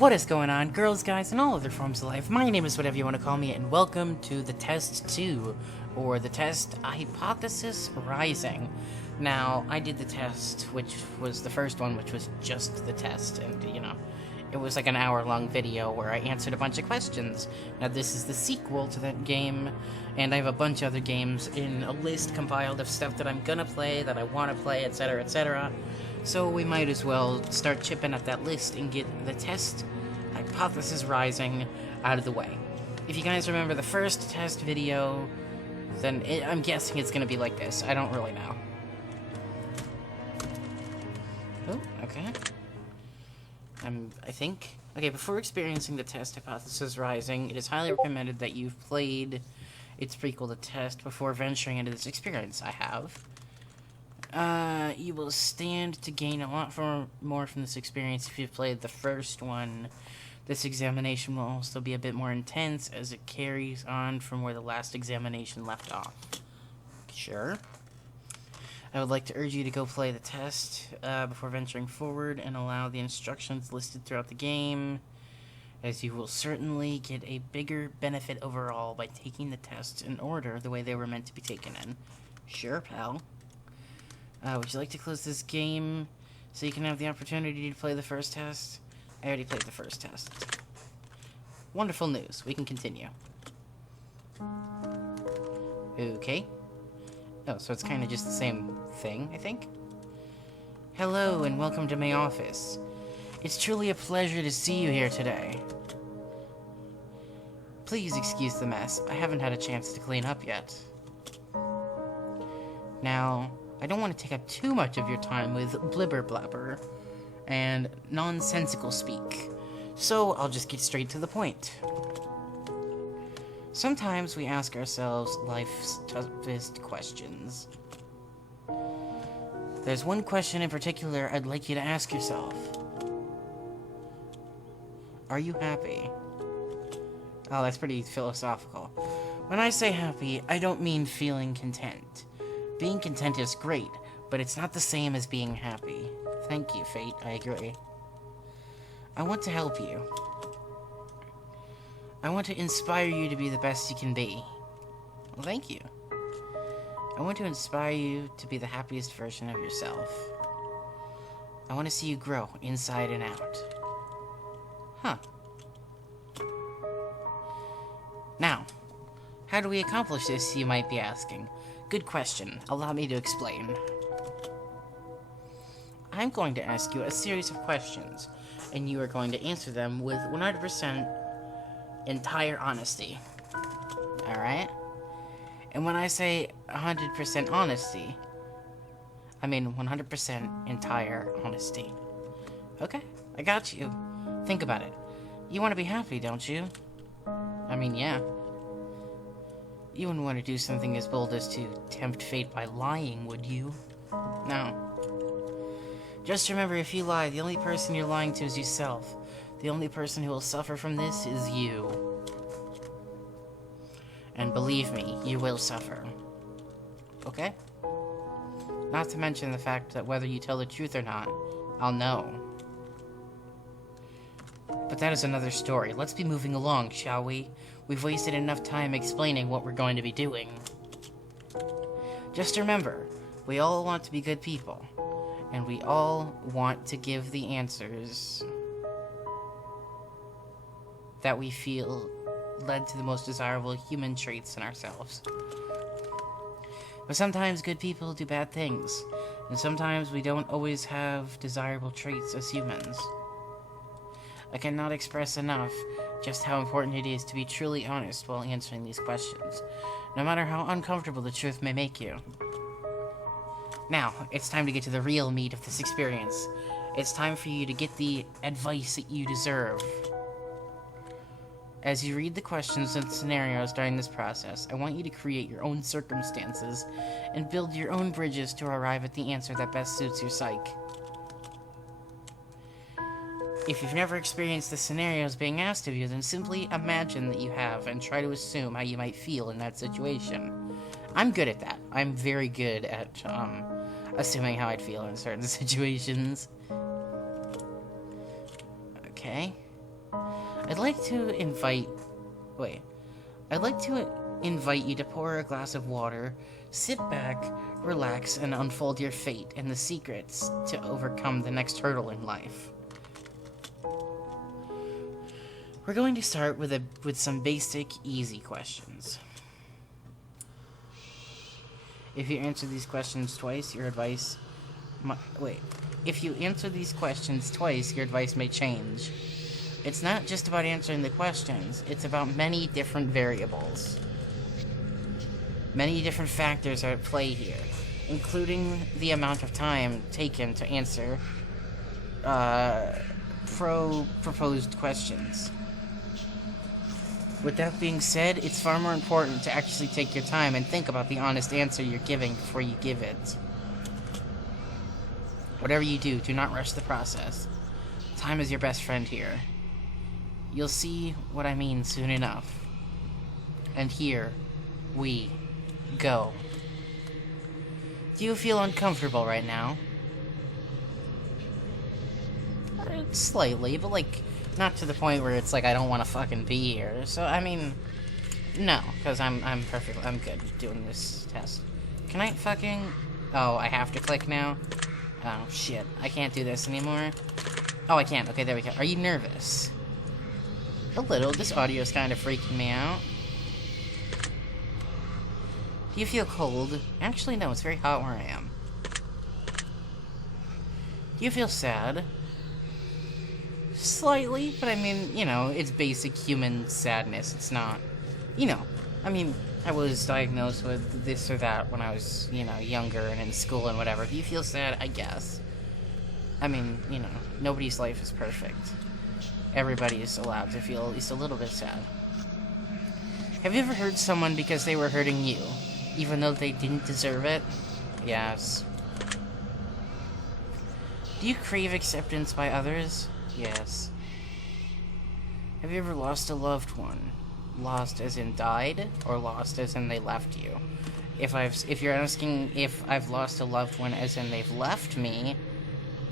What is going on, girls, guys, and all other forms of life? My name is whatever you want to call me, and welcome to the Test 2, or the Test Hypothesis Rising. Now, I did the test, which was the first one, which was just the test, and, it was like an hour-long video where I answered a bunch of questions. Now, this is the sequel to that game, and I have a bunch of other games in a list compiled of stuff that I'm gonna play, that I want to play, etc., etc., so we might as well start chipping at that list and get the Test Hypothesis Rising out of the way. If you guys remember the first test video, then I'm guessing it's going to be like this. I don't really know. Oh, okay. I think... Okay, before experiencing the Test Hypothesis Rising, it is highly recommended that you've played its prequel, The Test, before venturing into this experience. I have. You will stand to gain a lot more from this experience if you've played the first one. This examination will also be a bit more intense as it carries on from where the last examination left off. Sure. I would like to urge you to go play the test before venturing forward and allow the instructions listed throughout the game, as you will certainly get a bigger benefit overall by taking the tests in order the way they were meant to be taken in. Sure, pal. Would you like to close this game so you can have the opportunity to play the first test? I already played the first test. Wonderful news. We can continue. Okay. Oh, so it's kind of just the same thing, I think? Hello, and welcome to my office. It's truly a pleasure to see you here today. Please excuse the mess. I haven't had a chance to clean up yet. Now, I don't want to take up too much of your time with blibber blabber and nonsensical speak, so I'll just get straight to the point. Sometimes we ask ourselves life's toughest questions. There's one question in particular I'd like you to ask yourself. Are you happy? Oh, that's pretty philosophical. When I say happy, I don't mean feeling content. Being content is great, but it's not the same as being happy. Thank you, Fate. I agree. I want to help you. I want to inspire you to be the best you can be. Well, thank you. I want to inspire you to be the happiest version of yourself. I want to see you grow inside and out. Huh. Now, how do we accomplish this, you might be asking? Good question. Allow me to explain. I'm going to ask you a series of questions, and you are going to answer them with 100% entire honesty. Alright? And when I say 100% honesty, I mean 100% entire honesty. Okay, I got you. Think about it. You want to be happy, don't you? I mean, yeah. You wouldn't want to do something as bold as to tempt fate by lying, would you? No. Just remember, if you lie, the only person you're lying to is yourself. The only person who will suffer from this is you. And believe me, you will suffer. Okay? Not to mention the fact that whether you tell the truth or not, I'll know. But that is another story. Let's be moving along, shall we? We've wasted enough time explaining what we're going to be doing. Just remember, we all want to be good people. And we all want to give the answers that we feel led to the most desirable human traits in ourselves. But sometimes good people do bad things, and sometimes we don't always have desirable traits as humans. I cannot express enough just how important it is to be truly honest while answering these questions, no matter how uncomfortable the truth may make you. Now, it's time to get to the real meat of this experience. It's time for you to get the advice that you deserve. As you read the questions and scenarios during this process, I want you to create your own circumstances and build your own bridges to arrive at the answer that best suits your psyche. If you've never experienced the scenarios being asked of you, then simply imagine that you have and try to assume how you might feel in that situation. I'm good at that. I'm very good at, assuming how I'd feel in certain situations. Okay. I'd like to invite... Wait. I'd like to invite you to pour a glass of water, sit back, relax, and unfold your fate and the secrets to overcome the next hurdle in life. We're going to start with some basic, easy questions. If you answer these questions twice, your advice... If you answer these questions twice, your advice may change. It's not just about answering the questions, it's about many different variables. Many different factors are at play here, including the amount of time taken to answer proposed questions. With that being said, it's far more important to actually take your time and think about the honest answer you're giving before you give it. Whatever you do, do not rush the process. Time is your best friend here. You'll see what I mean soon enough. And here we go. Do you feel uncomfortable right now? Slightly, but like, not to the point where it's like I don't want to fucking be here. So, I mean, no, because I'm good doing this test. Can I fucking... Oh, I have to click now? Oh, shit. I can't do this anymore. Oh, I can. Okay, there we go. Are you nervous? A little. This audio is kind of freaking me out. Do you feel cold? Actually, no. It's very hot where I am. Do you feel sad? Slightly, but I mean, you know, it's basic human sadness. It's not, you know, I mean, I was diagnosed with this or that when I was, you know, younger and in school and whatever. Do you feel sad? I guess. I mean, you know, nobody's life is perfect. Everybody is allowed to feel at least a little bit sad. Have you ever hurt someone because they were hurting you, even though they didn't deserve it? Yes. Do you crave acceptance by others? Yes. Have you ever lost a loved one? Lost as in died, or lost as in they left you? If you're asking if I've lost a loved one as in they've left me,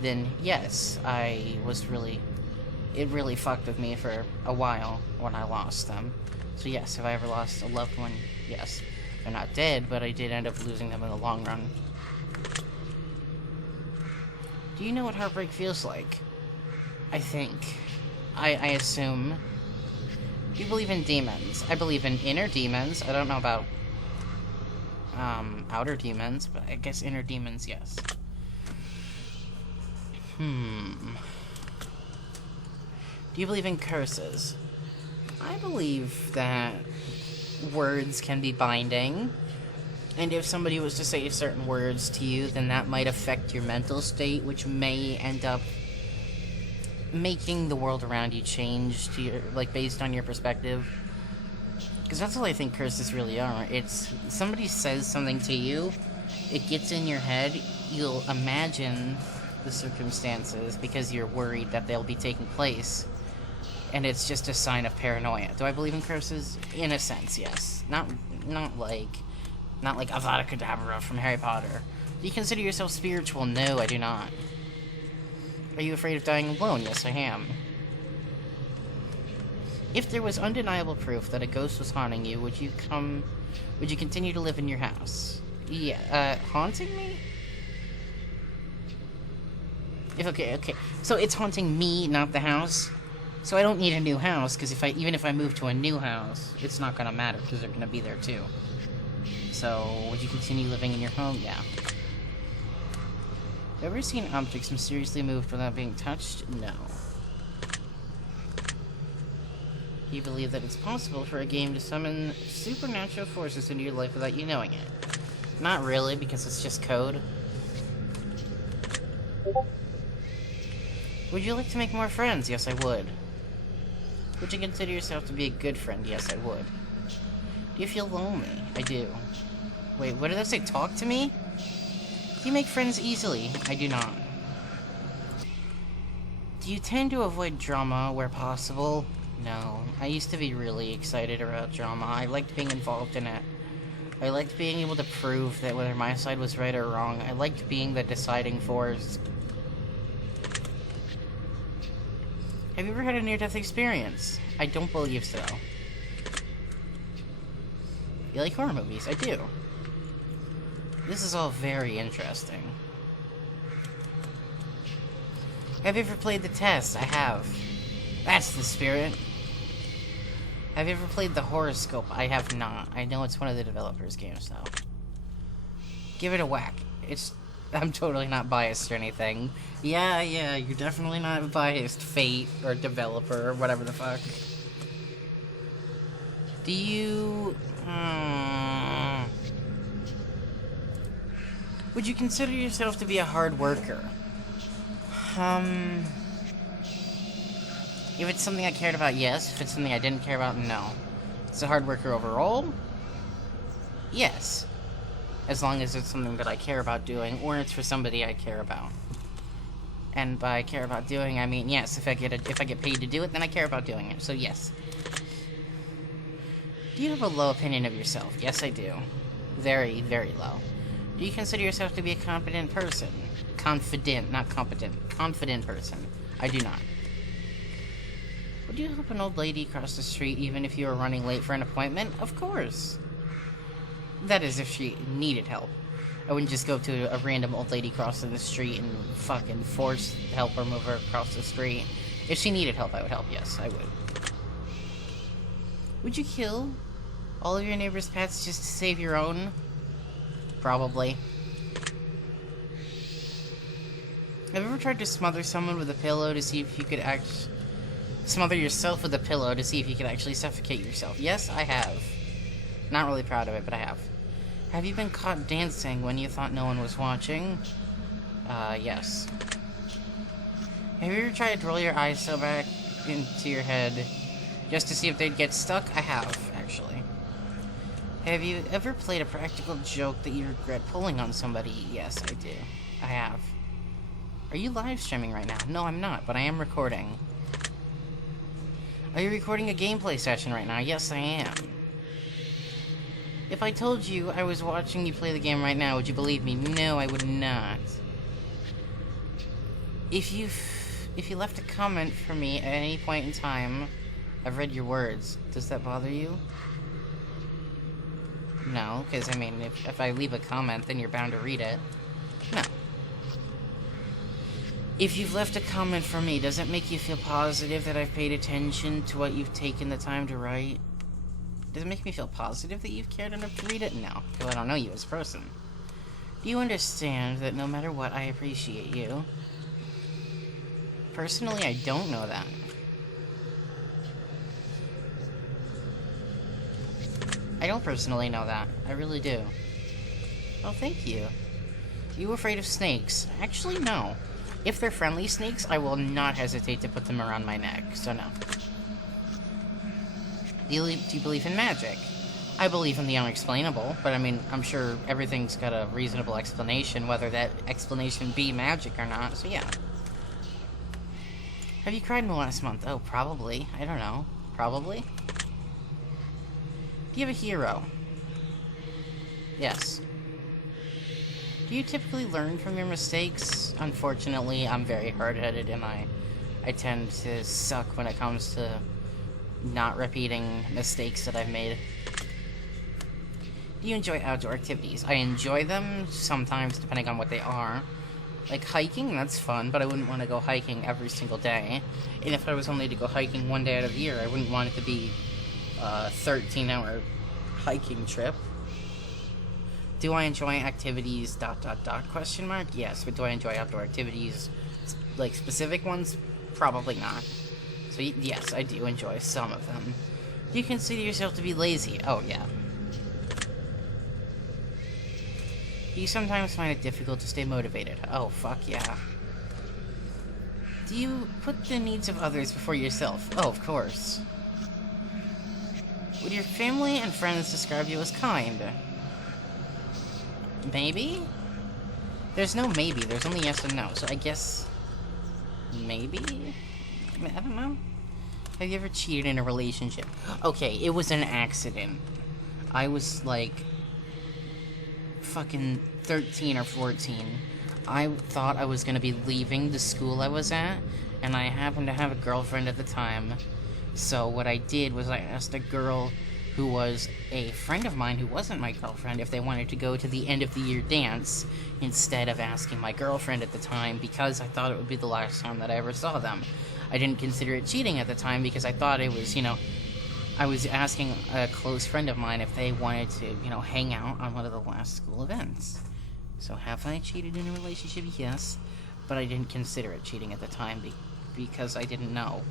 then yes, it really fucked with me for a while when I lost them. So yes, have I ever lost a loved one? Yes. They're not dead, but I did end up losing them in the long run. Do you know what heartbreak feels like? I think. I assume. Do you believe in demons? I believe in inner demons. I don't know about outer demons, but I guess inner demons, yes. Do you believe in curses? I believe that words can be binding, and if somebody was to say certain words to you, then that might affect your mental state, which may end up making the world around you change to your, like, based on your perspective. Because that's all I think curses really are. It's somebody says something to you, it gets in your head, you'll imagine the circumstances because you're worried that they'll be taking place, and it's just a sign of paranoia. Do I believe in curses? In a sense, yes. Not like Avada Kedavra from Harry Potter. Do you consider yourself spiritual? No, I do not. Are you afraid of dying alone? Yes, I am. If there was undeniable proof that a ghost was haunting you, would you continue to live in your house? Yeah, haunting me? Okay. So it's haunting me, not the house? So I don't need a new house, because even if I move to a new house, it's not gonna matter, because they're gonna be there too. So, would you continue living in your home? Yeah. Ever seen objects mysteriously moved without being touched? No. Do you believe that it's possible for a game to summon supernatural forces into your life without you knowing it? Not really, because it's just code. Would you like to make more friends? Yes, I would. Would you consider yourself to be a good friend? Yes, I would. Do you feel lonely? I do. Wait, what did that say? Talk to me? Do you make friends easily? I do not. Do you tend to avoid drama where possible? No. I used to be really excited about drama. I liked being involved in it. I liked being able to prove that whether my side was right or wrong. I liked being the deciding force. Have you ever had a near-death experience? I don't believe so. You like horror movies? I do. This is all very interesting. Have you ever played the test? I have. That's the spirit. Have you ever played the horoscope? I have not. I know it's one of the developers' games, though. Give it a whack. I'm totally not biased or anything. Yeah, you're definitely not biased, Fate, or developer, or whatever the fuck. Do you... Would you consider yourself to be a hard worker? If it's something I cared about, yes. If it's something I didn't care about, no. It's a hard worker overall? Yes. As long as it's something that I care about doing, or it's for somebody I care about. And by care about doing, I mean, yes, if I get paid to do it, then I care about doing it, so yes. Do you have a low opinion of yourself? Yes, I do. Very, very low. Do you consider yourself to be a competent person? Confident, not competent. Confident person. I do not. Would you help an old lady cross the street even if you were running late for an appointment? Of course. That is, if she needed help. I wouldn't just go to a random old lady crossing the street and fucking force help her move her across the street. If she needed help, I would help. Yes, I would. Would you kill all of your neighbor's pets just to save your own? Probably. Have you ever tried to smother someone with a pillow to see if you could smother yourself with a pillow to see if you could actually suffocate yourself? Yes, I have. Not really proud of it, but I have. Have you been caught dancing when you thought no one was watching? Yes. Have you ever tried to roll your eyes so back into your head just to see if they'd get stuck? I have, actually. Have you ever played a practical joke that you regret pulling on somebody? Yes, I do. I have. Are you live streaming right now? No, I'm not, but I am recording. Are you recording a gameplay session right now? Yes, I am. If I told you I was watching you play the game right now, would you believe me? No, I would not. If you left a comment for me at any point in time, I've read your words. Does that bother you? No, because, I mean, if I leave a comment, then you're bound to read it. No. If you've left a comment for me, does it make you feel positive that I've paid attention to what you've taken the time to write? Does it make me feel positive that you've cared enough to read it? No, because I don't know you as a person. Do you understand that no matter what, I appreciate you? Personally, I don't know that. I don't personally know that. I really do. Oh, thank you. Are you afraid of snakes? Actually, no. If they're friendly snakes, I will not hesitate to put them around my neck, so no. Do you believe in magic? I believe in the unexplainable, but I mean, I'm sure everything's got a reasonable explanation, whether that explanation be magic or not, so yeah. Have you cried in the last month? Oh, probably. I don't know. Probably? Do you have a hero? Yes. Do you typically learn from your mistakes? Unfortunately, I'm very hard-headed, and I tend to suck when it comes to not repeating mistakes that I've made. Do you enjoy outdoor activities? I enjoy them sometimes, depending on what they are. Like hiking, that's fun, but I wouldn't want to go hiking every single day. And if I was only to go hiking one day out of the year, I wouldn't want it to be a 13-hour hiking trip. Do I enjoy activities, ... question mark? Yes, but do I enjoy outdoor activities, like specific ones? Probably not. So yes, I do enjoy some of them. Do you consider yourself to be lazy? Oh, yeah. Do you sometimes find it difficult to stay motivated? Oh, fuck yeah. Do you put the needs of others before yourself? Oh, of course. Would your family and friends describe you as kind? Maybe? There's no maybe, there's only yes and no, so I guess... maybe? I mean, I don't know. Have you ever cheated in a relationship? Okay, it was an accident. I was, like, fucking 13 or 14. I thought I was gonna be leaving the school I was at, and I happened to have a girlfriend at the time. So what I did was I asked a girl who was a friend of mine who wasn't my girlfriend if they wanted to go to the end of the year dance instead of asking my girlfriend at the time, because I thought it would be the last time that I ever saw them. I didn't consider it cheating at the time because I thought it was, I was asking a close friend of mine if they wanted to, hang out on one of the last school events. So have I cheated in a relationship? Yes. But I didn't consider it cheating at the time because I didn't know.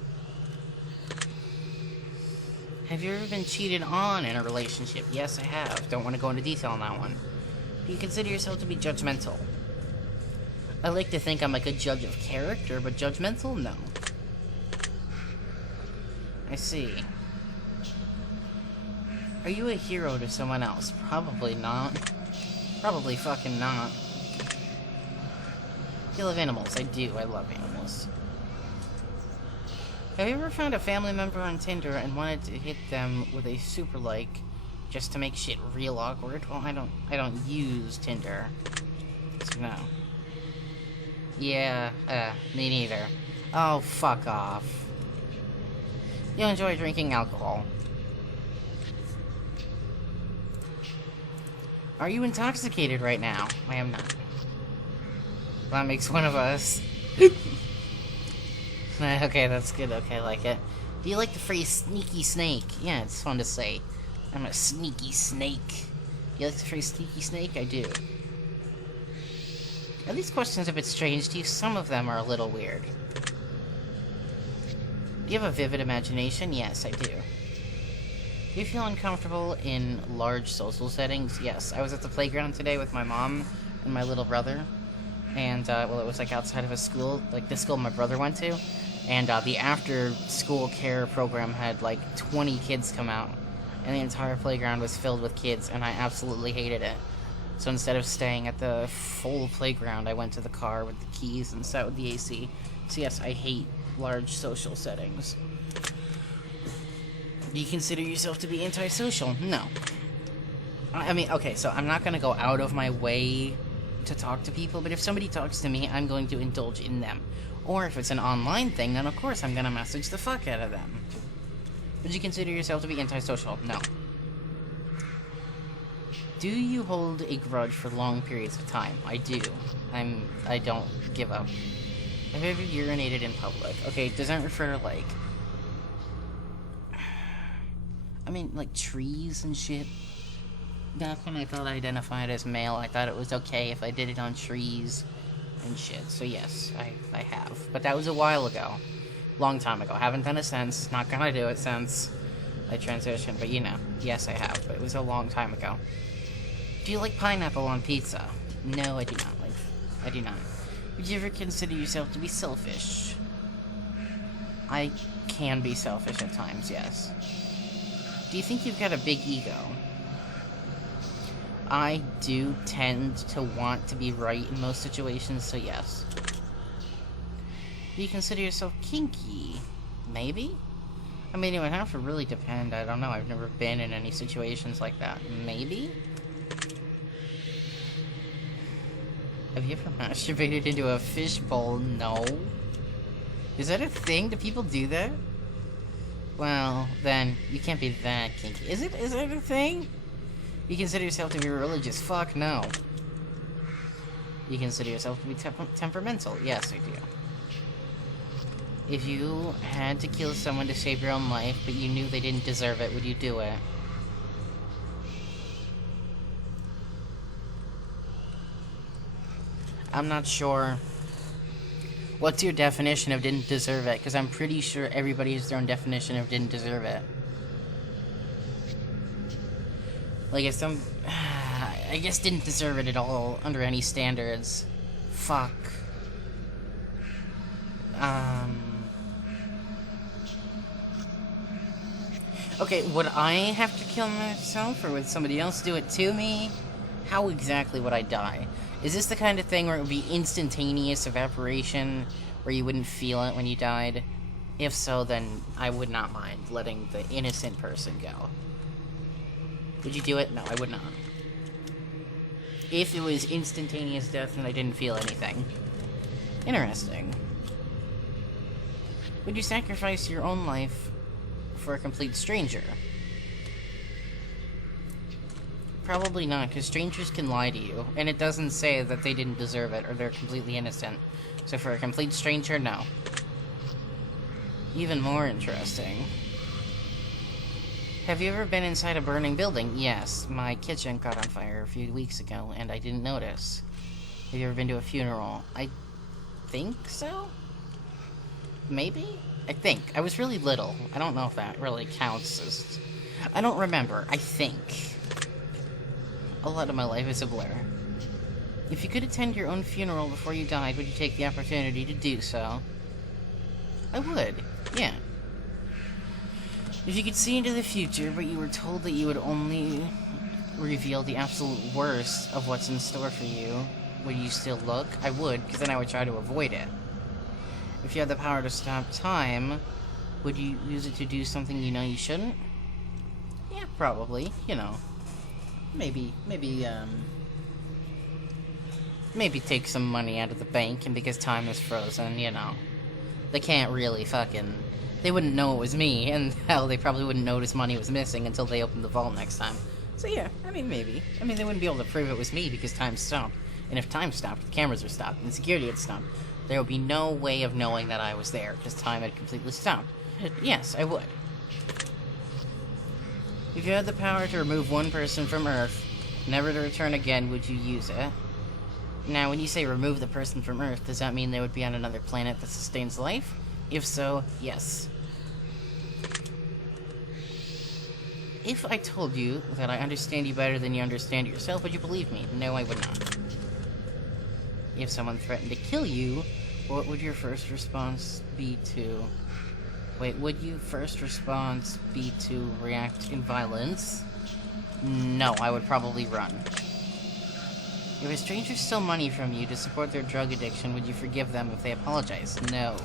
Have you ever been cheated on in a relationship? Yes, I have. Don't want to go into detail on that one. Do you consider yourself to be judgmental? I like to think I'm a good judge of character, but judgmental? No. I see. Are you a hero to someone else? Probably not. Probably fucking not. You love animals. I do. I love animals. Have you ever found a family member on Tinder and wanted to hit them with a super like just to make shit real awkward? Well, I don't use Tinder. So no. Yeah, me neither. Oh, fuck off. You enjoy drinking alcohol. Are you intoxicated right now? I am not. That makes one of us. Okay, that's good. Okay, I like it. Do you like the phrase sneaky snake? Yeah, it's fun to say. I'm a sneaky snake. You like the phrase sneaky snake? I do. Are these questions a bit strange to you? Some of them are a little weird. Do you have a vivid imagination? Yes, I do. Do you feel uncomfortable in large social settings? Yes. I was at the playground today with my mom and my little brother. And, well, it was, like, outside of a school, like, the school my brother went to. And, the after-school care program had, like, 20 kids come out. And the entire playground was filled with kids, and I absolutely hated it. So instead of staying at the full playground, I went to the car with the keys and sat with the AC. So yes, I hate large social settings. Do you consider yourself to be antisocial? No. I mean, okay, so I'm not gonna go out of my way to talk to people, but if somebody talks to me, I'm going to indulge in them. Or if it's an online thing, then of course I'm gonna message the fuck out of them. Would you consider yourself to be antisocial? No. Do you hold a grudge for long periods of time? I do. I don't give up. Have you ever urinated in public? Okay, does that refer to, like... I mean, like, trees and shit? Back when I thought I identified as male, I thought it was okay if I did it on trees and shit. So yes, I have. But that was a while ago. Long time ago. Haven't done it since. Not gonna do it since I transitioned. But, yes, I have. But it was a long time ago. Do you like pineapple on pizza? No, I do not. I do not. Would you ever consider yourself to be selfish? I can be selfish at times, yes. Do you think you've got a big ego? I do tend to want to be right in most situations, so yes. Do you consider yourself kinky? Maybe? I mean, it would have to really depend. I don't know. I've never been in any situations like that. Maybe? Have you ever masturbated into a fishbowl? No. Is that a thing? Do people do that? Well, then, you can't be that kinky. Is that a thing? You consider yourself to be religious? Fuck no. You consider yourself to be temperamental? Yes, I do. If you had to kill someone to save your own life, but you knew they didn't deserve it, would you do it? I'm not sure. What's your definition of didn't deserve it? Because I'm pretty sure everybody has their own definition of didn't deserve it. Like, if some... I guess didn't deserve it at all, under any standards. Fuck. Okay, would I have to kill myself, or would somebody else do it to me? How exactly would I die? Is this the kind of thing where it would be instantaneous evaporation, where you wouldn't feel it when you died? If so, then I would not mind letting the innocent person go. Would you do it? No, I would not. If it was instantaneous death and I didn't feel anything. Interesting. Would you sacrifice your own life for a complete stranger? Probably not, because strangers can lie to you, and it doesn't say that they didn't deserve it or they're completely innocent. So for a complete stranger, no. Even more interesting. Have you ever been inside a burning building? Yes, my kitchen caught on fire a few weeks ago, and I didn't notice. Have you ever been to a funeral? I think so? Maybe? I think. I was really little. I don't know if that really counts as... I don't remember. I think. A lot of my life is a blur. If you could attend your own funeral before you died, would you take the opportunity to do so? I would. Yeah. If you could see into the future, but you were told that you would only reveal the absolute worst of what's in store for you, would you still look? I would, because then I would try to avoid it. If you had the power to stop time, would you use it to do something you know you shouldn't? Yeah, probably. You know. Maybe take some money out of the bank, and because time is frozen, you know. They can't really fucking... They wouldn't know it was me, and hell, they probably wouldn't notice money was missing until they opened the vault next time. So yeah, I mean, maybe. I mean, they wouldn't be able to prove it was me because time stopped. And if time stopped, the cameras were stopped, and security had stopped. There would be no way of knowing that I was there, because time had completely stopped. Yes, I would. If you had the power to remove one person from Earth, never to return again, would you use it? Now, when you say remove the person from Earth, does that mean they would be on another planet that sustains life? If so, yes. If I told you that I understand you better than you understand yourself, would you believe me? No, I would not. If someone threatened to kill you, what would your first response be to... Wait, would your first response be to react in violence? No, I would probably run. If a stranger stole money from you to support their drug addiction, would you forgive them if they apologize? No.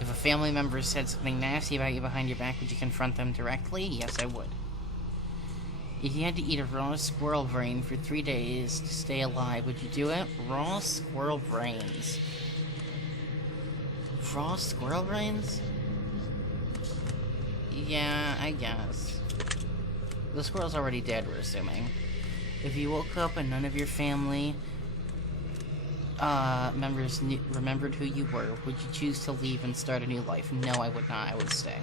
If a family member said something nasty about you behind your back, would you confront them directly? Yes, I would. If you had to eat a raw squirrel brain for 3 days to stay alive, would you do it? Raw squirrel brains. Raw squirrel brains? Yeah, I guess. The squirrel's already dead, we're assuming. If you woke up and none of your family members remembered who you were, would you choose to leave and start a new life? No, I would not. I would stay.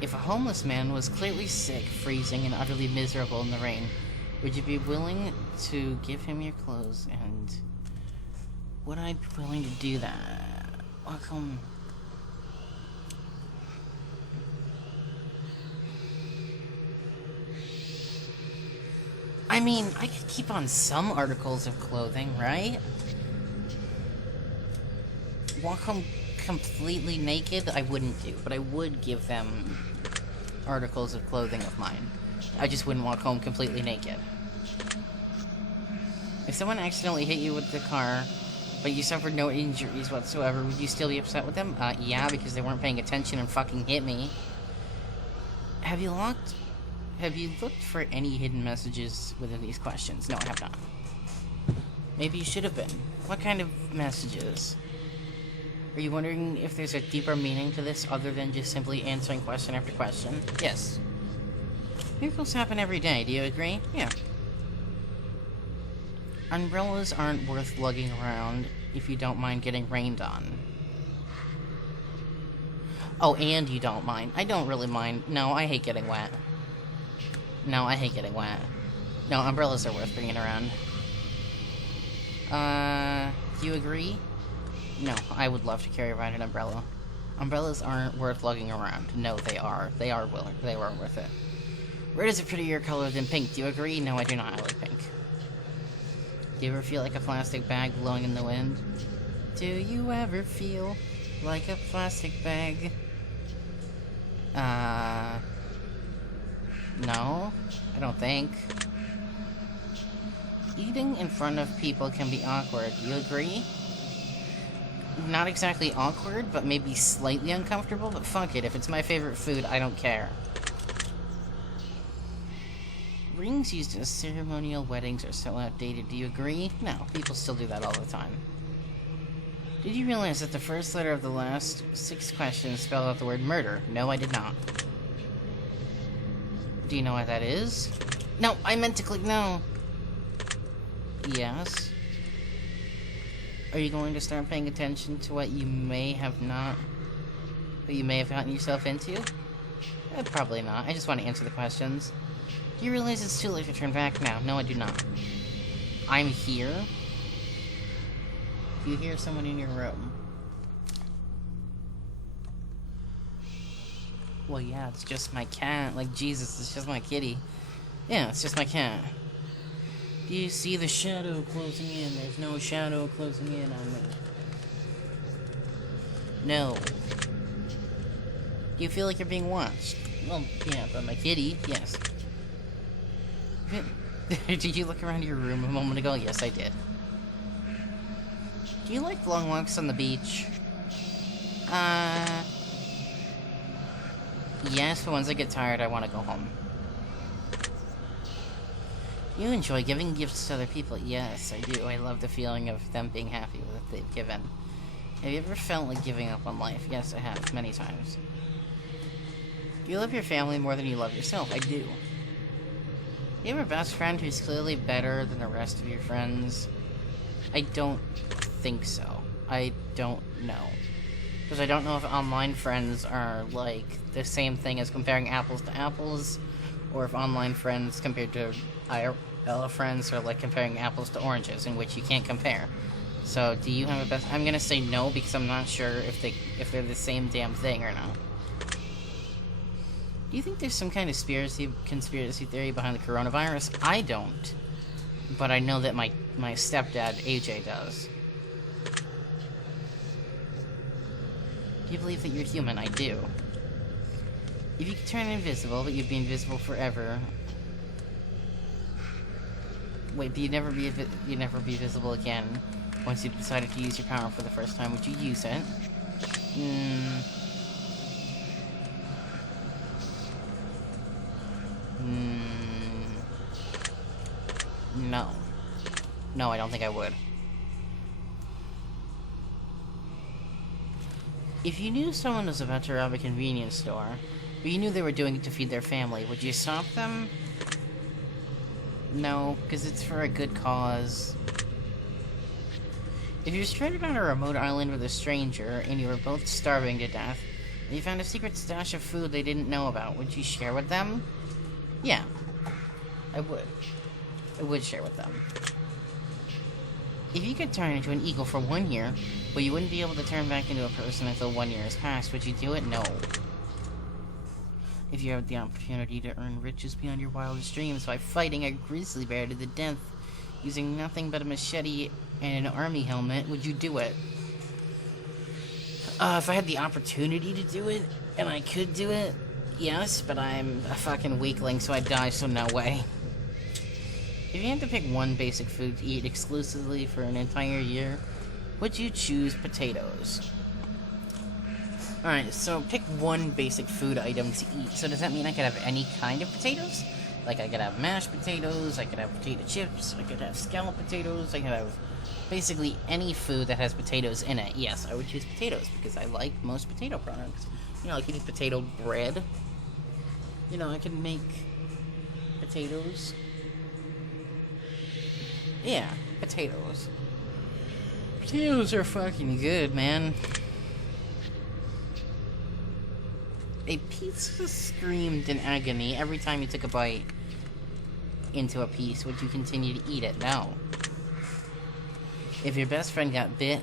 If a homeless man was clearly sick, freezing, and utterly miserable in the rain, would you be willing to give him your clothes? And would I be willing to do that? How come? I mean, I could keep on some articles of clothing, right? Walk home completely naked, I wouldn't do, but I would give them articles of clothing of mine. I just wouldn't walk home completely naked. If someone accidentally hit you with the car, but you suffered no injuries whatsoever, would you still be upset with them? Yeah, because they weren't paying attention and fucking hit me. Have you looked for any hidden messages within these questions? No, I have not. Maybe you should have been. What kind of messages? Are you wondering if there's a deeper meaning to this other than just simply answering question after question? Yes. Miracles happen every day, do you agree? Yeah. Umbrellas aren't worth lugging around if you don't mind getting rained on. Oh, and you don't mind. I don't really mind. No, I hate getting wet. No, I hate getting wet. No, umbrellas are worth bringing around. Do you agree? No, I would love to carry around an umbrella. Umbrellas aren't worth lugging around. No, they are. They are worth it. Red is a prettier color than pink. Do you agree? No, I do not. I like pink. Do you ever feel like a plastic bag blowing in the wind? Do you ever feel like a plastic bag? No, I don't think. Eating in front of people can be awkward. Do you agree? Not exactly awkward, but maybe slightly uncomfortable, but fuck it. If it's my favorite food, I don't care. Rings used in ceremonial weddings are so outdated. Do you agree? No, people still do that all the time. Did you realize that the first letter of the last 6 questions spelled out the word murder? No, I did not. Do you know what that is? No, I meant to click no. Yes. Are you going to start paying attention to what you may have gotten yourself into? Probably not. I just want to answer the questions. Do you realize it's too late to turn back now? No, I do not. I'm here. Do you hear someone in your room? Well, yeah, it's just my cat. Like, Jesus, it's just my kitty. Yeah, it's just my cat. Do you see the shadow closing in? There's no shadow closing in on me. No. Do you feel like you're being watched? Well, yeah, but my kitty, yes. Did you look around your room a moment ago? Yes, I did. Do you like long walks on the beach? Yes, but once I get tired, I want to go home. You enjoy giving gifts to other people? Yes, I do. I love the feeling of them being happy with what they've given. Have you ever felt like giving up on life? Yes, I have, many times. Do you love your family more than you love yourself? I do. You have a best friend who's clearly better than the rest of your friends? I don't think so. I don't know. Because I don't know if online friends are, like, the same thing as comparing apples to apples, or if online friends compared to IRL friends are like comparing apples to oranges, in which you can't compare. So, do you have a best... I'm gonna say no, because I'm not sure if they're the same damn thing or not. Do you think there's some kind of conspiracy theory behind the coronavirus? I don't. But I know that my stepdad, AJ, does. Do you believe that you're human? I do. If you could turn invisible, but you'd be invisible forever... Wait, but you'd never be visible again. Once you decided to use your power for the first time, would you use it? No. No, I don't think I would. If you knew someone was about to rob a convenience store, but you knew they were doing it to feed their family, would you stop them? No, because it's for a good cause. If you're stranded on a remote island with a stranger, and you were both starving to death, and you found a secret stash of food they didn't know about, would you share with them? Yeah. I would. I would share with them. If you could turn into an eagle for 1 year, but you wouldn't be able to turn back into a person until 1 year has passed, would you do it? No. If you had the opportunity to earn riches beyond your wildest dreams by fighting a grizzly bear to the death, using nothing but a machete and an army helmet, would you do it? If I had the opportunity to do it, and I could do it, yes, but I'm a fucking weakling, so I'd die, so no way. If you had to pick one basic food to eat exclusively for an entire year, would you choose potatoes? Alright, so pick one basic food item to eat. So does that mean I could have any kind of potatoes? Like, I could have mashed potatoes, I could have potato chips, I could have scalloped potatoes, I could have basically any food that has potatoes in it. Yes, I would choose potatoes, because I like most potato products. You know, I could eat potato bread. You know, I could make potatoes. Yeah, potatoes. Potatoes are fucking good, man. A pizza screamed in agony every time you took a bite into a piece. Would you continue to eat it? No. If your best friend got bit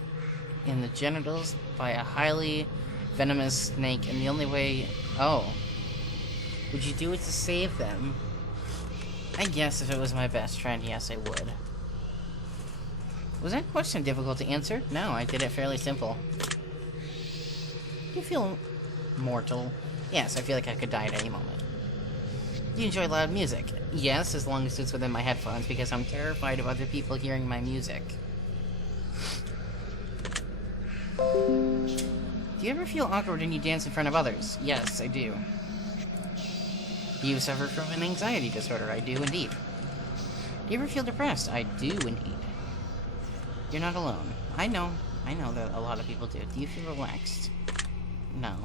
in the genitals by a highly venomous snake, and the only way... Oh. Would you do it to save them? I guess if it was my best friend, yes, I would. Was that question difficult to answer? No, I did it fairly simple. Do you feel mortal? Yes, I feel like I could die at any moment. Do you enjoy loud music? Yes, as long as it's within my headphones, because I'm terrified of other people hearing my music. Do you ever feel awkward when you dance in front of others? Yes, I do. Do you suffer from an anxiety disorder? I do indeed. Do you ever feel depressed? I do indeed. You're not alone. I know. I know that a lot of people do. Do you feel relaxed? No.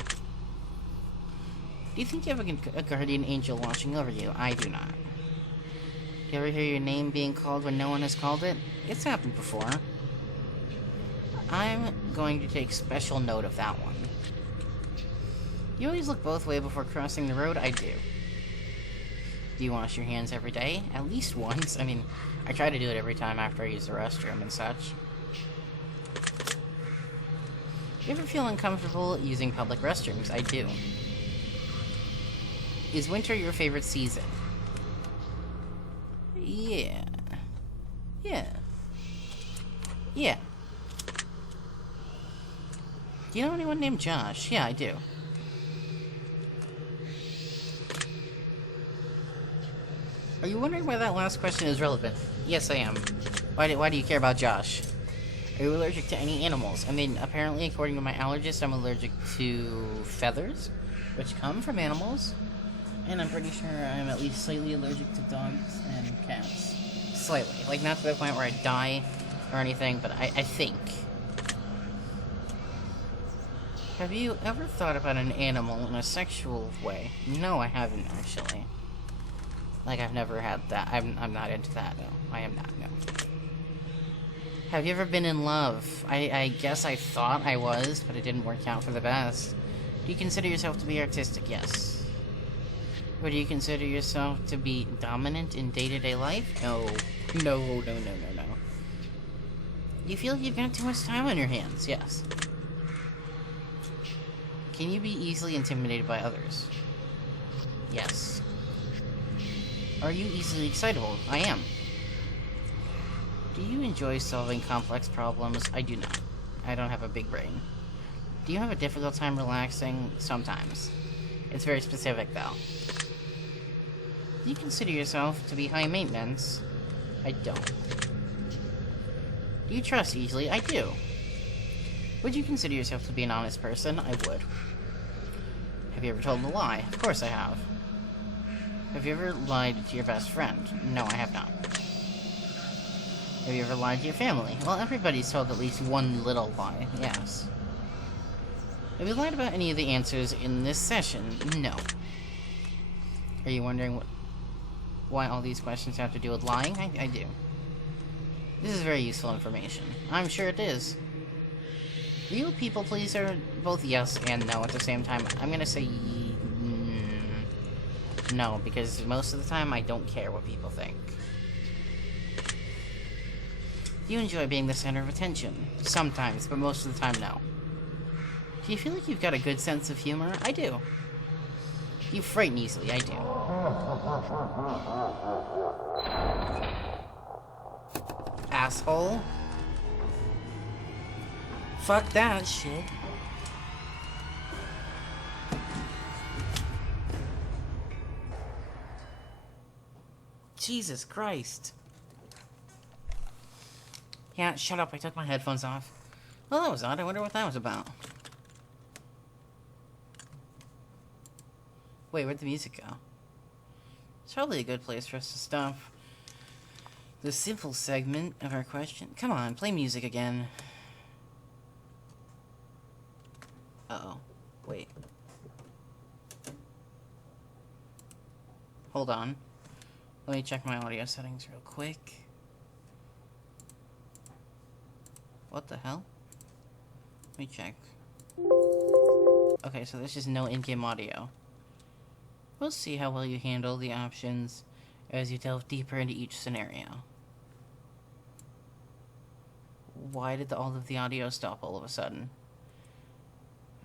Do you think you have a guardian angel watching over you? I do not. Do you ever hear your name being called when no one has called it? It's happened before. I'm going to take special note of that one. You always look both ways before crossing the road? I do. Do you wash your hands every day? At least once. I mean, I try to do it every time after I use the restroom and such. You ever feel uncomfortable using public restrooms? I do. Is winter your favorite season? Yeah. Yeah. Yeah. Do you know anyone named Josh? Yeah, I do. Are you wondering why that last question is relevant? Yes, I am. Why do you care about Josh? Are you allergic to any animals? I mean, apparently, according to my allergist, I'm allergic to feathers, which come from animals. And I'm pretty sure I'm at least slightly allergic to dogs and cats. Slightly. Like, not to the point where I die or anything, but I think. Have you ever thought about an animal in a sexual way? No, I haven't, actually. Like, I've never had that. I'm not into that, no. I am not, no. Have you ever been in love? I guess I thought I was, but it didn't work out for the best. Do you consider yourself to be artistic? Yes. Would you consider yourself to be dominant in day-to-day life? No. No. Do you feel like you've got too much time on your hands? Yes. Can you be easily intimidated by others? Yes. Are you easily excitable? I am. Do you enjoy solving complex problems? I do not. I don't have a big brain. Do you have a difficult time relaxing? Sometimes. It's very specific, though. Do you consider yourself to be high maintenance? I don't. Do you trust easily? I do. Would you consider yourself to be an honest person? I would. Have you ever told a lie? Of course I have. Have you ever lied to your best friend? No, I have not. Have you ever lied to your family? Well, everybody's told at least one little lie, yes. Have you lied about any of the answers in this session? No. Are you wondering why all these questions have to do with lying? I do. This is very useful information. I'm sure it is. Are you a people pleaser? Both yes and no at the same time. I'm gonna say no, because most of the time I don't care what people think. Do you enjoy being the center of attention? Sometimes, but most of the time, no. Do you feel like you've got a good sense of humor? I do. You frighten easily, I do. Asshole. Fuck that shit. Jesus Christ. Yeah, shut up, I took my headphones off. Well, that was odd. I wonder what that was about. Wait, where'd the music go? It's probably a good place for us to stop the simple segment of our question. Come on, play music again. Uh-oh. Wait. Hold on. Let me check my audio settings real quick. What the hell? Let me check. Okay, so there's just no in-game audio. We'll see how well you handle the options as you delve deeper into each scenario. Why did all of the audio stop all of a sudden?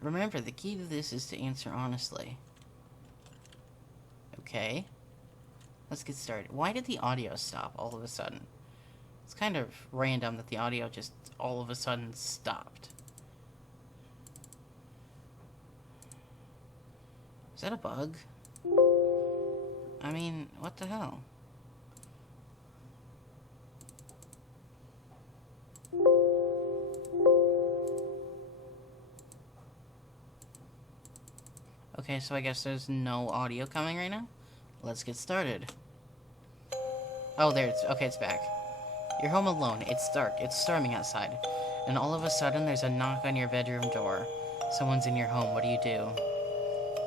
Remember, the key to this is to answer honestly. Okay. Let's get started. Why did the audio stop all of a sudden? It's kind of random that the audio just all of a sudden stopped. Is that a bug? I mean, what the hell? Okay, so I guess there's no audio coming right now. Let's get started. Oh, there it's... Okay, it's back. You're home alone. It's dark. It's storming outside. and all of a sudden there's a knock on your bedroom door. Someone's in your home. What do?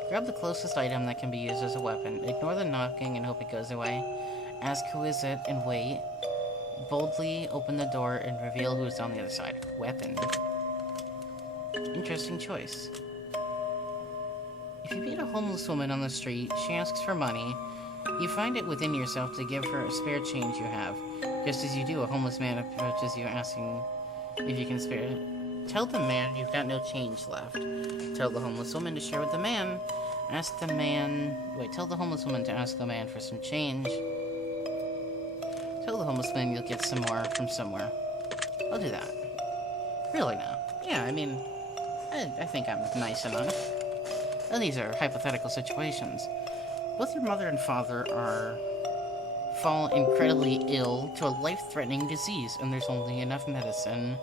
Grab the closest item that can be used as a weapon. Ignore the knocking and hope it goes away. Ask who is it and wait. Boldly open the door and reveal who's on the other side. Weapon. Interesting choice. If you meet a homeless woman on the street, she asks for money. You find it within yourself to give her a spare change you have. Just as you do, a homeless man approaches you asking if you can spare it. Tell the man you've got no change left. Tell the homeless woman to share with the man. Tell the homeless woman to ask the man for some change. Tell the homeless man you'll get some more from somewhere. I'll do that. Really now? Yeah, I mean, I think I'm nice enough. And these are hypothetical situations. Both your mother and father fall incredibly ill to a life-threatening disease, and there's only enough medicine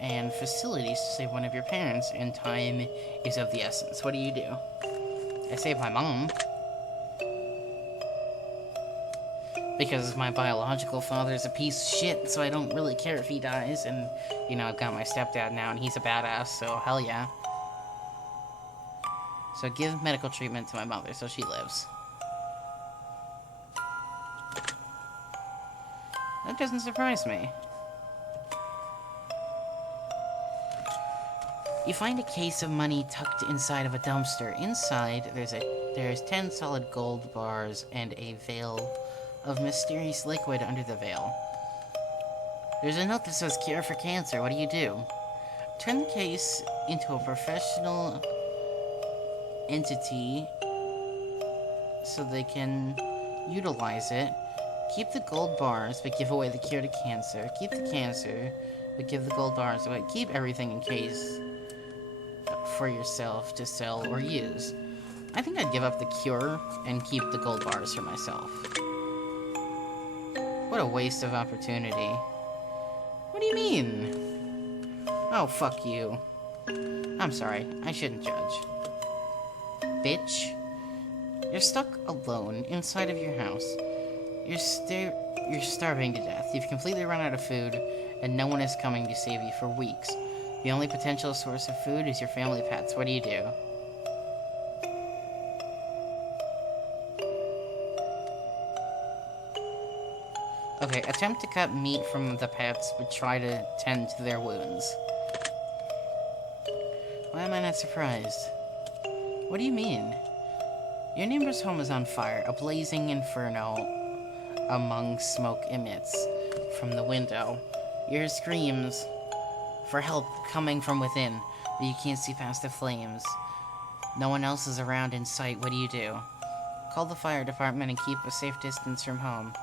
and facilities to save one of your parents, and time is of the essence. What do? I save my mom. Because my biological father's a piece of shit, so I don't really care if he dies, and, you know, I've got my stepdad now, and he's a badass, so hell yeah. So give medical treatment to my mother so she lives. That doesn't surprise me. You find a case of money tucked inside of a dumpster. Inside, there's 10 solid gold bars and a veil of mysterious liquid under the veil. There's a note that says cure for cancer. What do? Turn the case into a professional entity so they can utilize it. Keep the gold bars, but give away the cure to cancer. Keep the cancer, but give the gold bars away. Keep everything in case for yourself to sell or use. I think I'd give up the cure and keep the gold bars for myself. What a waste of opportunity. What do you mean? Oh, fuck you. I'm sorry, I shouldn't judge. Bitch. You're stuck alone inside of your house. You're starving to death. You've completely run out of food, and no one is coming to save you for weeks. The only potential source of food is your family pets. What do? Okay, attempt to cut meat from the pets, but try to tend to their wounds. Why am I not surprised? What do you mean? Your neighbor's home is on fire. A blazing inferno among smoke emits from the window. You hear screams for help coming from within, but you can't see past the flames. No one else is around in sight. What do? Call the fire department and keep a safe distance from home.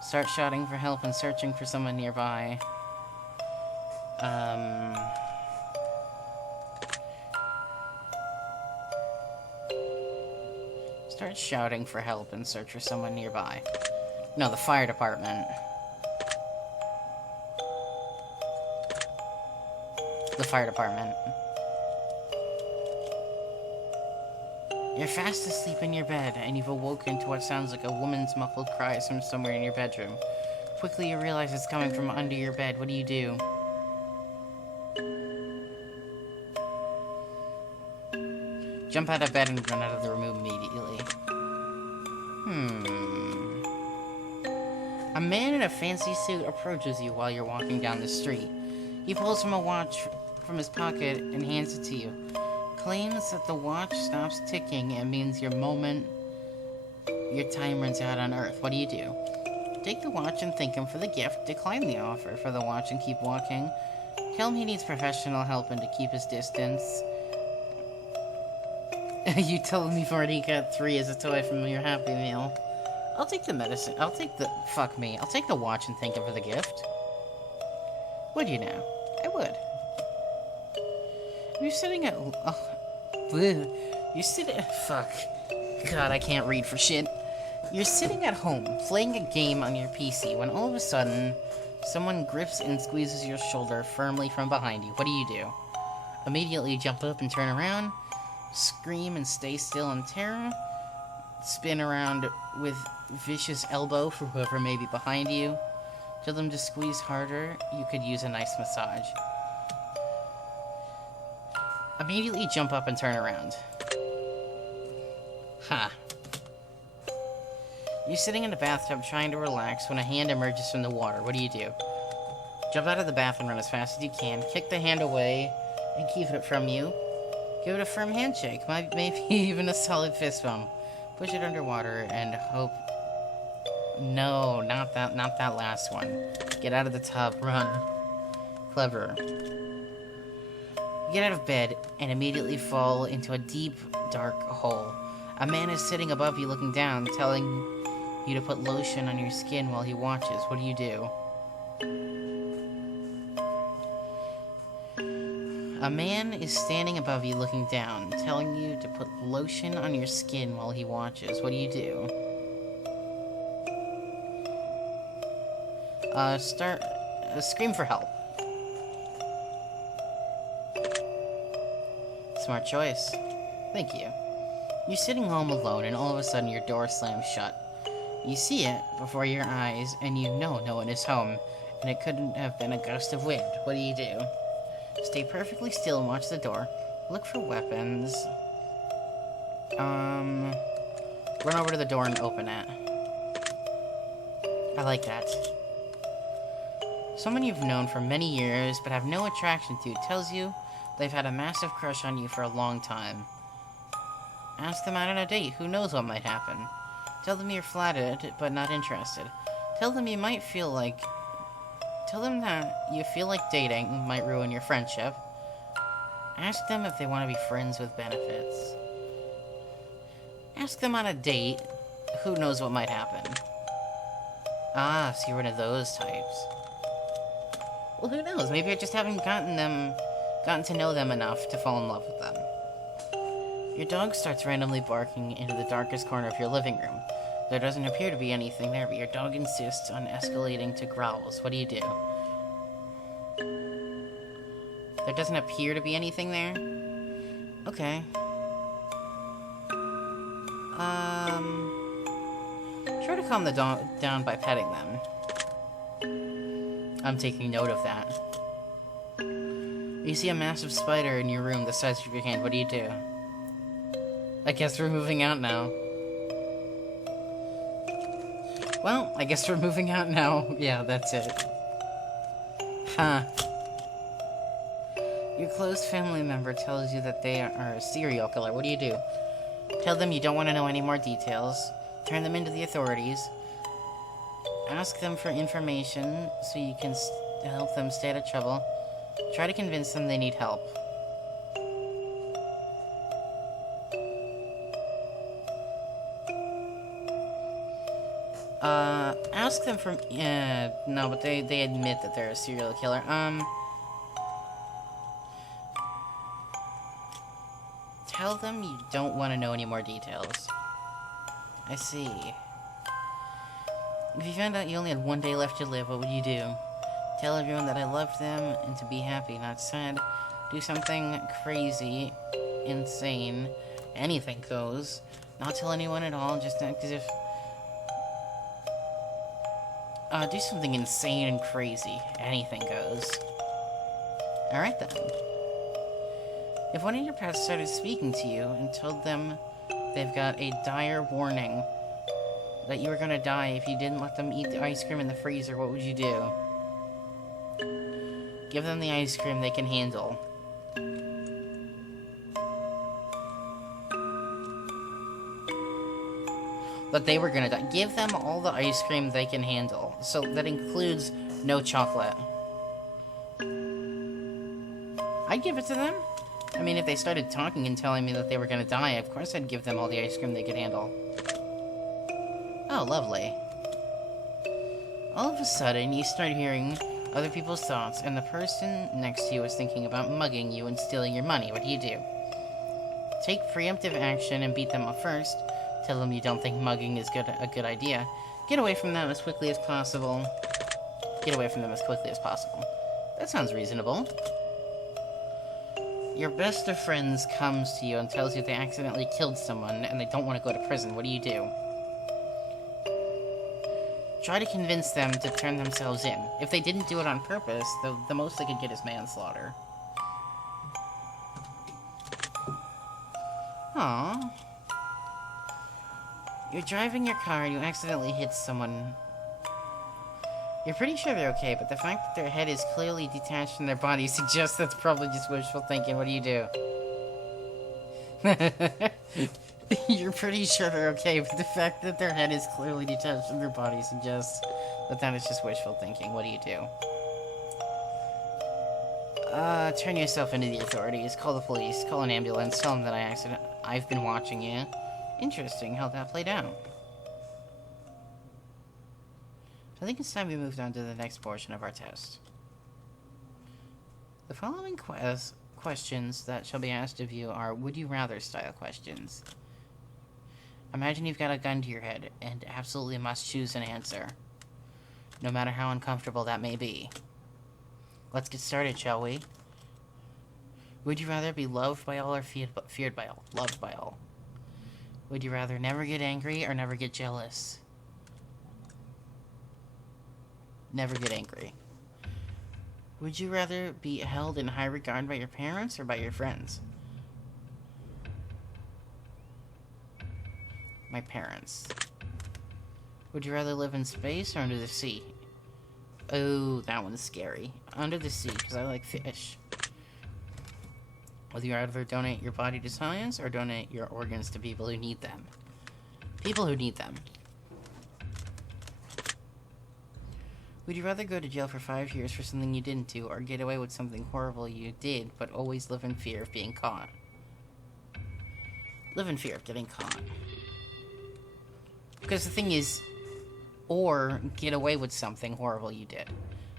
Start shouting for help and searching for someone nearby. Start shouting for help and search for someone nearby. No, the fire department. The fire department. You're fast asleep in your bed, and you've awoken to what sounds like a woman's muffled cries from somewhere in your bedroom. Quickly, you realize it's coming from under your bed. What do? Jump out of bed and run out of the room immediately. A man in a fancy suit approaches you while you're walking down the street. He pulls from a watch from his pocket and hands it to you. Claims that the watch stops ticking and means your time runs out on Earth. What do? Take the watch and thank him for the gift. Decline the offer for the watch and keep walking. Tell him he needs professional help and to keep his distance. You told me you've already got 3 as a toy from your Happy Meal. I'll take the medicine. I'll take the watch and thank him for the gift. Would you now? I would. You're sitting at... You're sitting... Fuck. God, I can't read for shit. You're sitting at home, playing a game on your PC, when all of a sudden, someone grips and squeezes your shoulder firmly from behind you. What do? Immediately jump up and turn around, scream and stay still in terror, spin around with vicious elbow for whoever may be behind you. Tell them to squeeze harder. You could use a nice massage. Immediately jump up and turn around. Ha. You're sitting in the bathtub trying to relax when a hand emerges from the water. What do? Jump out of the bath and run as fast as you can. Kick the hand away and keep it from you. Give it a firm handshake, maybe even a solid fist bump. Push it underwater and hope... No, not that last one. Get out of the tub, run. Clever. Get out of bed and immediately fall into a deep, dark hole. A man is sitting above you looking down, telling you to put lotion on your skin while he watches. What do? A man is standing above you looking down, telling you to put lotion on your skin while he watches. What do? Scream for help. Smart choice. Thank you. You're sitting home alone and all of a sudden your door slams shut. You see it before your eyes and you know no one is home, and it couldn't have been a gust of wind. What do? Stay perfectly still and watch the door. Look for weapons. Run over to the door and open it. I like that. Someone you've known for many years but have no attraction to tells you they've had a massive crush on you for a long time. Ask them out on a date. Who knows what might happen? Tell them you're flattered but not interested. Tell them that you feel like dating might ruin your friendship. Ask them if they want to be friends with benefits. Ask them on a date. Who knows what might happen? Ah, so you're one of those types. Well, who knows? Maybe I just haven't gotten to know them enough to fall in love with them. Your dog starts randomly barking into the darkest corner of your living room. There doesn't appear to be anything there, but your dog insists on escalating to growls. What do? There doesn't appear to be anything there? Okay. Try to calm the dog down by petting them. I'm taking note of that. You see a massive spider in your room the size of your hand. What do? I guess we're moving out now. Well, I guess we're moving out now. Yeah, that's it. Huh. Your close family member tells you that they are a serial killer. What do? Tell them you don't want to know any more details. Turn them into the authorities. Ask them for information so you can help them stay out of trouble. Try to convince them they need help. Ask them for... no, but they admit that they're a serial killer. Tell them you don't want to know any more details. I see. If you found out you only had one day left to live, what would you do? Tell everyone that I loved them and to be happy, not sad. Do something crazy, insane. Anything goes. Not tell anyone at all, just act as if... do something insane and crazy. Anything goes. Alright then. If one of your pets started speaking to you and told them they've got a dire warning that you were gonna die if you didn't let them eat the ice cream in the freezer, what would you do? Give them the ice cream they can handle. But they were gonna die. Give them all the ice cream they can handle. So that includes no chocolate. I'd give it to them. I mean, if they started talking and telling me that they were gonna die, of course I'd give them all the ice cream they could handle. Oh, lovely. All of a sudden, you start hearing other people's thoughts, and the person next to you is thinking about mugging you and stealing your money. What do? Take preemptive action and beat them up first. Tell them you don't think mugging is a good idea. Get away from them as quickly as possible. That sounds reasonable. Your best of friends comes to you and tells you they accidentally killed someone and they don't want to go to prison. What do? Try to convince them to turn themselves in. If they didn't do it on purpose, the most they could get is manslaughter. Aww. You're driving your car and you accidentally hit someone. You're pretty sure they're okay, but the fact that their head is clearly detached from their body suggests that's probably just wishful thinking. What do you do? You're pretty sure they're okay, but the fact that their head is clearly detached from their body suggests that that is just wishful thinking. What do you do? Turn yourself into the authorities. Call the police. Call an ambulance. Tell them that I've been watching you. Interesting how that played out. I think it's time we moved on to the next portion of our test. The following questions that shall be asked of you are would-you-rather style questions. Imagine you've got a gun to your head and absolutely must choose an answer, no matter how uncomfortable that may be. Let's get started, shall we? Would you rather be loved by all or feared by all? Loved by all. Would you rather never get angry or never get jealous? Never get angry. Would you rather be held in high regard by your parents or by your friends? My parents. Would you rather live in space or under the sea? Oh, that one's scary. Under the sea, because I like fish. Would you rather donate your body to science or donate your organs to people who need them? People who need them. Would you rather go to jail for 5 years for something you didn't do, or get away with something horrible you did, but always live in fear of being caught? Live in fear of getting caught. Because the thing is, or get away with something horrible you did.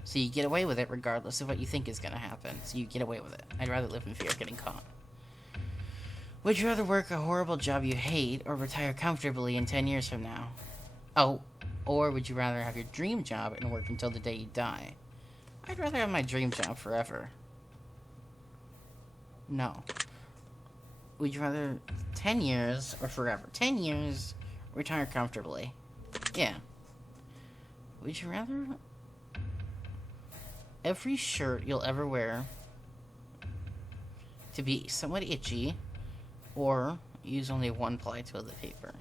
So you get away with it regardless of what you think is going to happen. So you get away with it. I'd rather live in fear of getting caught. Would you rather work a horrible job you hate, or retire comfortably in 10 years from now? Oh, or would you rather have your dream job and work until the day you die? I'd rather have my dream job forever. No. Would you rather 10 years or forever? 10 years, retire comfortably. Yeah. Would you rather every shirt you'll ever wear to be somewhat itchy, or use only one-ply toilet paper?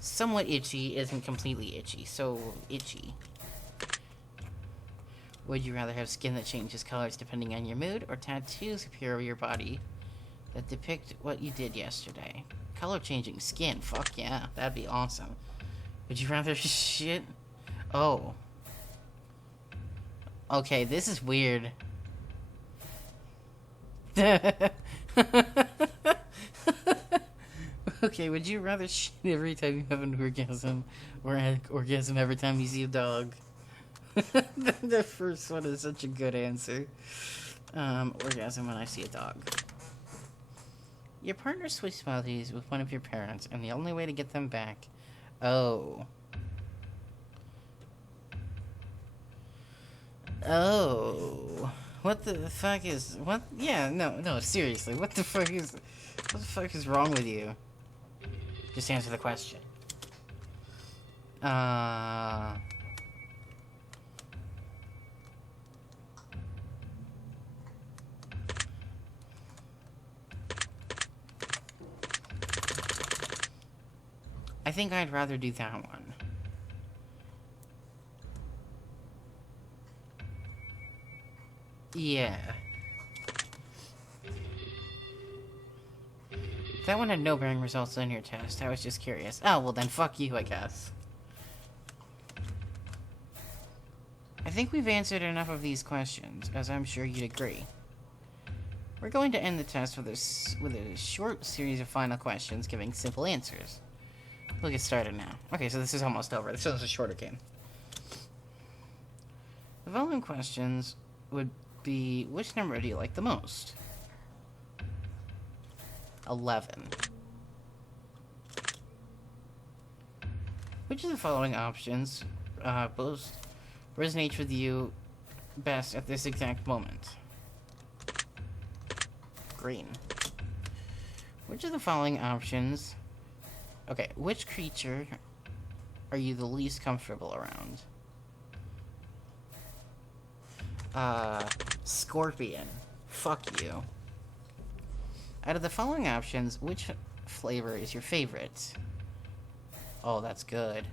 Somewhat itchy isn't completely itchy, so itchy. Would you rather have skin that changes colors depending on your mood, or tattoos appear over your body that depict what you did yesterday? Color-changing skin, fuck yeah, that'd be awesome. Would you rather shit? Oh. Okay, this is weird. Okay, would you rather shit every time you have an orgasm, or an orgasm every time you see a dog? The first one is such a good answer. Orgasm when I see a dog. Your partner switched bodies with one of your parents, and the only way to get them back... Oh. Oh. What the fuck is... What? Yeah, no, seriously. What the fuck is wrong with you? Just answer the question. I think I'd rather do that one. Yeah. That one had no bearing results on your test. I was just curious. Oh, well then fuck you, I guess. I think we've answered enough of these questions, as I'm sure you'd agree. We're going to end the test with a short series of final questions giving simple answers. We'll get started now. Okay, so this is almost over. This is a shorter game. The following questions would be, which number do you like the most? 11. Which of the following options both resonates with you best at this exact moment? Green. Which of the following options... Okay, which creature are you the least comfortable around? Scorpion. Fuck you. Out of the following options, which flavor is your favorite? Oh, that's good.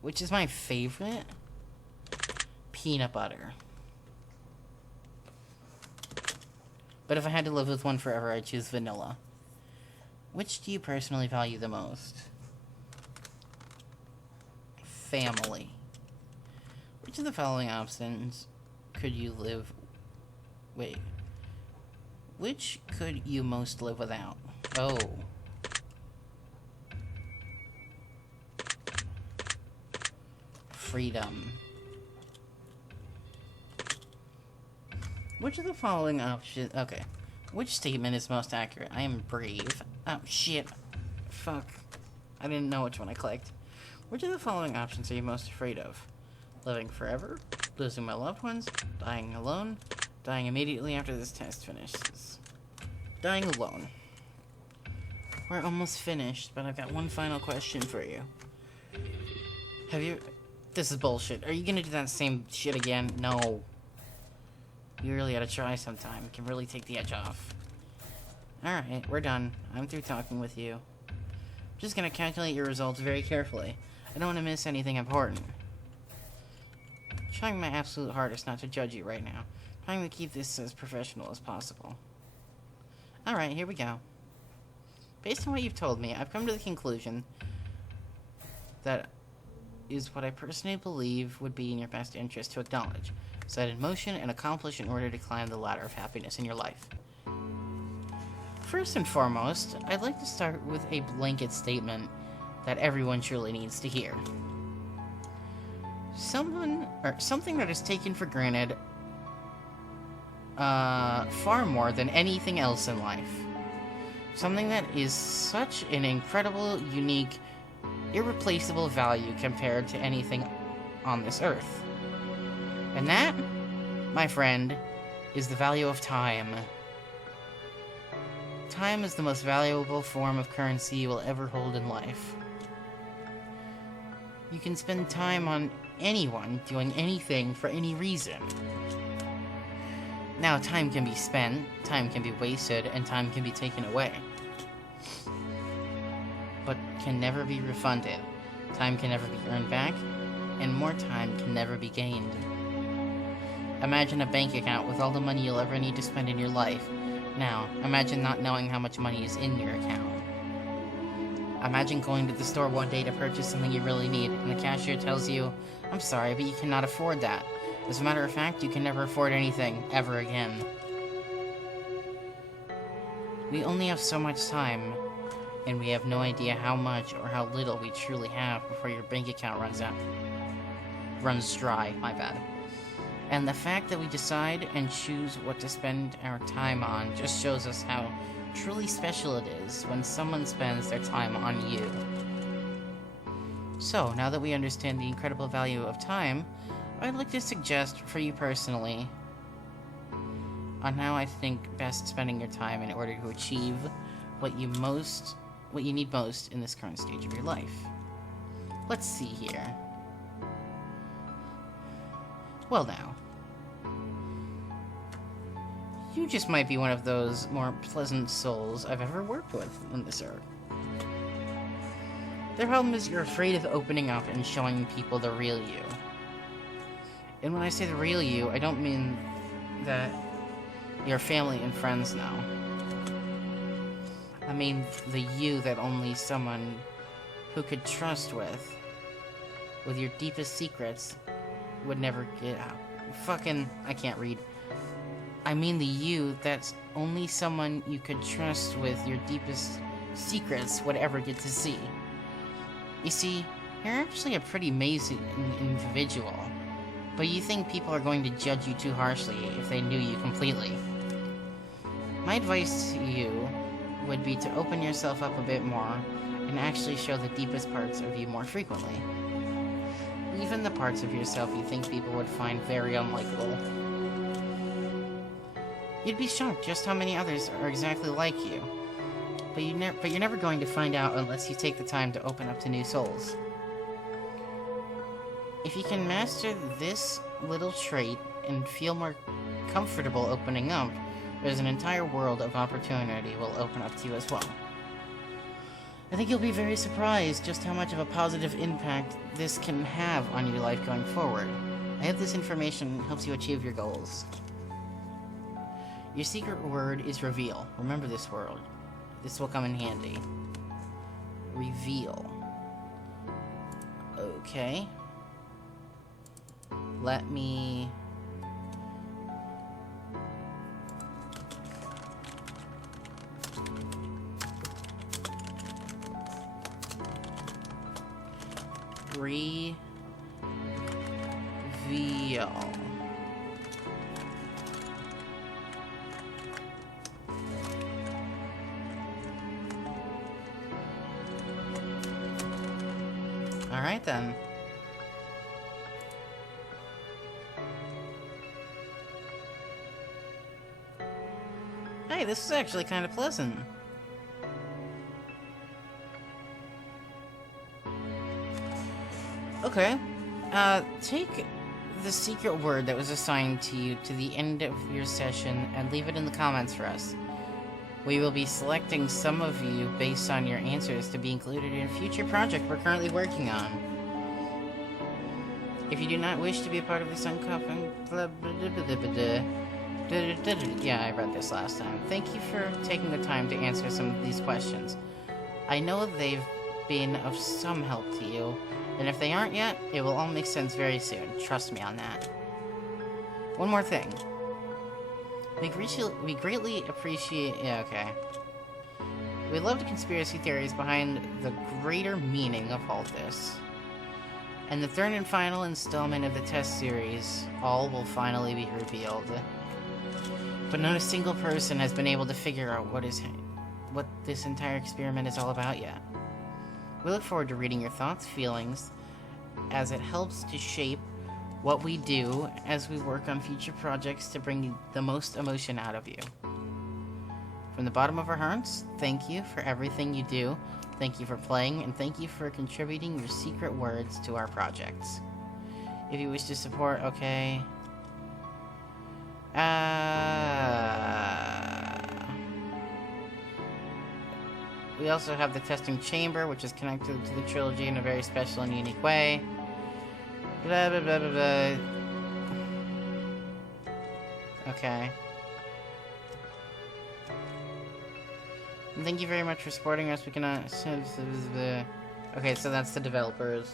Which is my favorite? Peanut butter. But if I had to live with one forever, I'd choose vanilla. Which do you personally value the most? Family. Which of the following options could you live... Wait. Which could you most live without? Oh. Freedom. Which of the following options... Okay. Which statement is most accurate? I am brave. Oh, shit. Fuck. I didn't know which one I clicked. Which of the following options are you most afraid of? Living forever? Losing my loved ones? Dying alone? Dying immediately after this test finishes? Dying alone. We're almost finished, but I've got one final question for you. Have you... This is bullshit. Are you gonna do that same shit again? No. You really gotta try sometime. It can really take the edge off. Alright, we're done. I'm through talking with you. I'm just gonna calculate your results very carefully. I don't want to miss anything important. I'm trying my absolute hardest not to judge you right now. Trying to keep this as professional as possible. Alright, here we go. Based on what you've told me, I've come to the conclusion that is what I personally believe would be in your best interest to acknowledge, set in motion, and accomplish in order to climb the ladder of happiness in your life. First and foremost, I'd like to start with a blanket statement that everyone truly needs to hear. Something that is taken for granted far more than anything else in life. Something that is such an incredible, unique, irreplaceable value compared to anything on this earth. And that, my friend, is the value of time. Time is the most valuable form of currency you will ever hold in life. You can spend time on anyone doing anything for any reason. Now, time can be spent, time can be wasted, and time can be taken away. But can never be refunded. Time can never be earned back, and more time can never be gained. Imagine a bank account with all the money you'll ever need to spend in your life. Now, imagine not knowing how much money is in your account. Imagine going to the store one day to purchase something you really need, and the cashier tells you, "I'm sorry, but you cannot afford that. As a matter of fact, you can never afford anything, ever again." We only have so much time, and we have no idea how much or how little we truly have before your bank account runs dry, my bad. And the fact that we decide and choose what to spend our time on just shows us how truly special it is when someone spends their time on you. So, now that we understand the incredible value of time, I'd like to suggest for you personally on how I think best spending your time in order to achieve what you need most in this current stage of your life. Let's see here. Well now, you just might be one of those more pleasant souls I've ever worked with on this earth. The problem is you're afraid of opening up and showing people the real you. And when I say the real you, I don't mean that your family and friends know. I mean the you that only someone who could trust with your deepest secrets would never get out. I can't read. I mean the you that's only someone you could trust with your deepest secrets would ever get to see. You see, you're actually a pretty amazing individual, but you think people are going to judge you too harshly if they knew you completely. My advice to you would be to open yourself up a bit more and actually show the deepest parts of you more frequently. Even the parts of yourself you think people would find very unlikable. You'd be shocked just how many others are exactly like you. But you're never going to find out unless you take the time to open up to new souls. If you can master this little trait and feel more comfortable opening up, there's an entire world of opportunity will open up to you as well. I think you'll be very surprised just how much of a positive impact this can have on your life going forward. I hope this information helps you achieve your goals. Your secret word is reveal. Remember this word. This will come in handy. Reveal. Okay. Let me... Reveal. Alright then. Hey, this is actually kind of pleasant. Okay. Take the secret word that was assigned to you to the end of your session and leave it in the comments for us. We will be selecting some of you based on your answers to be included in a future project we're currently working on. If you do not wish to be a part of this uncoupling... Yeah, I read this last time. Thank you for taking the time to answer some of these questions. I know they've been of some help to you, and if they aren't yet, it will all make sense very soon. Trust me on that. One more thing. We greatly appreciate... Yeah, okay. We love the conspiracy theories behind the greater meaning of all this. And the third and final installment of the test series, all will finally be revealed. But not a single person has been able to figure out what this entire experiment is all about yet. We look forward to reading your thoughts, feelings, as it helps to shape what we do as we work on future projects to bring the most emotion out of you. From the bottom of our hearts, thank you for everything you do, thank you for playing, and thank you for contributing your secret words to our projects. If you wish to support, okay... We also have the testing chamber, which is connected to the trilogy in a very special and unique way. Blah, blah, blah, blah, blah. Okay. And thank you very much for supporting us. We cannot... Okay, so that's the developers.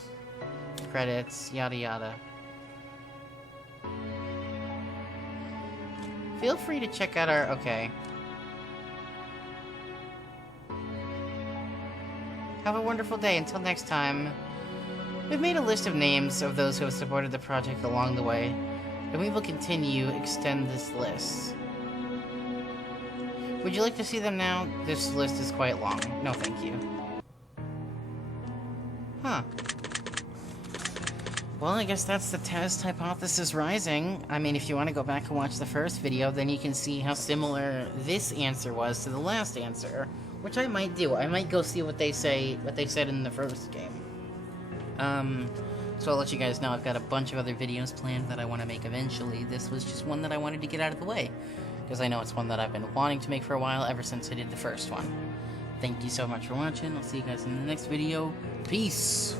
Credits, yada yada. Feel free to check out our... Okay. Have a wonderful day. Until next time. We've made a list of names of those who have supported the project along the way, and we will continue to extend this list. Would you like to see them now? This list is quite long. No, thank you. Huh. Well, I guess that's the test hypothesis rising. I mean, if you want to go back and watch the first video, then you can see how similar this answer was to the last answer, which I might do. I might go see what they said in the first game. So I'll let you guys know I've got a bunch of other videos planned that I want to make eventually. This was just one that I wanted to get out of the way, because I know it's one that I've been wanting to make for a while ever since I did the first one. Thank you so much for watching. I'll see you guys in the next video. Peace!